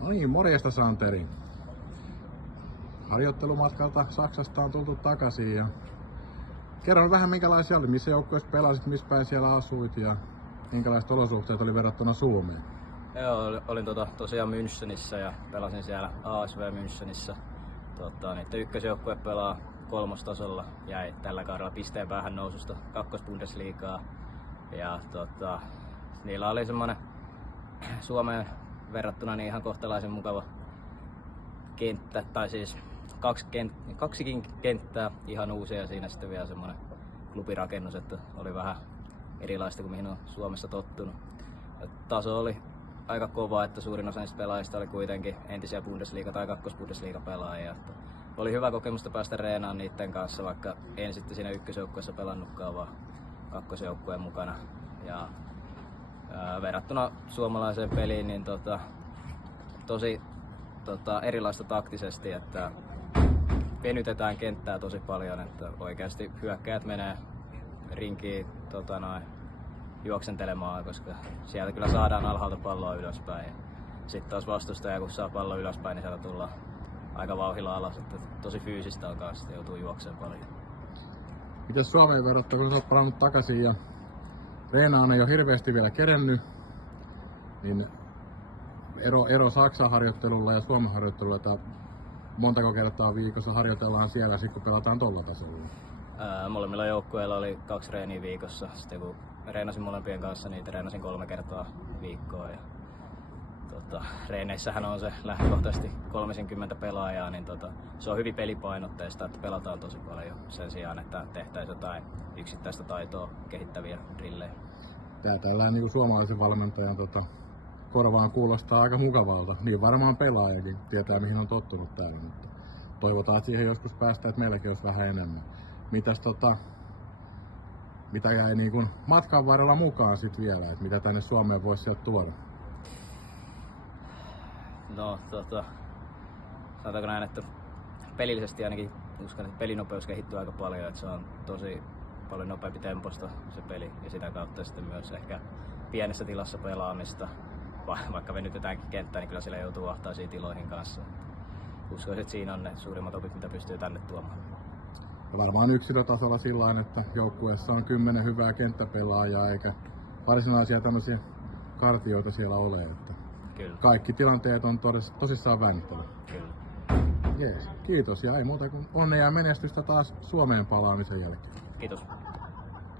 No niin, morjesta Santeri. Harjoittelumatkalta Saksasta on tultu takaisin ja kerro vähän minkälaisia oli, missä joukkueessa pelasit, missä päin siellä asuit ja minkälaiset olosuhteet oli verrattuna Suomeen? Joo, olin tosiaan Münchenissä ja pelasin siellä ASV Münchenissä. Niiden ykkösjoukkue pelaa kolmostasolla, jäi tällä kaudella pisteen päähän noususta kakkosbundesliigaa. Ja niillä oli semmoinen Suomeen verrattuna niin ihan kohtalaisen mukava kenttä, tai siis kaksikin kenttää, ihan uusia, siinä sitten vielä semmoinen klubirakennus, että oli vähän erilaista kuin mihin on Suomessa tottunut. Ja taso oli aika kova, että suurin osa niistä pelaajista oli kuitenkin entisiä Bundesliga- tai kakkosbundesliga pelaajia. Että oli hyvä kokemusta päästä reenaamaan niiden kanssa, vaikka en sitten siinä ykkösjoukkueessa pelannutkaan, vaan kakkosjoukkueen mukana. Ja verrattuna suomalaiseen peliin, niin tosi erilaista taktisesti, että venytetään kenttää tosi paljon, että oikeasti hyökkäjät menee rinkiin juoksentelemaan, koska sieltä kyllä saadaan alhaalta palloa ylöspäin. Sitten taas vastustaja, kun saa pallon ylöspäin, niin sieltä tullaan aika vauhdilla alas, että tosi fyysistä on kanssa, joutuu juoksemaan paljon. Miten Suomeen verrattuna, kun sä oot palannut takaisin ja reenaan ei ole hirveästi vielä kerennyt, niin ero Saksan harjoittelulla ja Suomen harjoittelulla, että montako kertaa viikossa harjoitellaan siellä sit kun pelataan tolla tasolla? Molemmilla joukkueilla oli 2 treeniä viikossa. Sitten kun reenasin molempien kanssa, niin treenasin 3 kertaa viikkoa. Ja, reeneissähän on se lähtökohtaisesti 30 pelaajaa, niin se on hyvin pelipainotteista, että pelataan tosi paljon sen sijaan, että tehtäisiin jotain yksittäistä taitoa kehittäviä drillejä. Tää tällainen niin suomalaisen valmentajan korvaan kuulostaa aika mukavalta. Niin varmaan pelaajakin tietää mihin on tottunut täällä, mutta toivotaan, että siihen joskus päästään, että meilläkin olisi vähän enemmän. Mitäs mitä jäi niin kuin matkan varrella mukaan sit vielä, että mitä tänne Suomeen voisi sieltä tuoda? No sanotaanko näin, että pelillisesti ainakin uskon, että pelinopeus kehittyy aika paljon, että se on tosi paljon nopeampi temposta se peli ja sitä kautta sitten myös ehkä pienessä tilassa pelaamista. Vaikka venytetäänkin kenttää, niin kyllä siellä joutuu ahtaisiin tiloihin kanssa. Uskoisin, että siinä on ne suurimmat opit, mitä pystyy tänne tuomaan. Ja varmaan yksilötasolla sillä että joukkueessa on 10 hyvää kenttäpelaajaa eikä varsinaisia tämmöisiä kartioita siellä ole. Että kyllä. Kaikki tilanteet on tosissaan väännettävä. Kyllä. Jees, kiitos ja ei muuta kuin onnea ja menestystä taas Suomeen palaamisen jälkeen. Kiitos.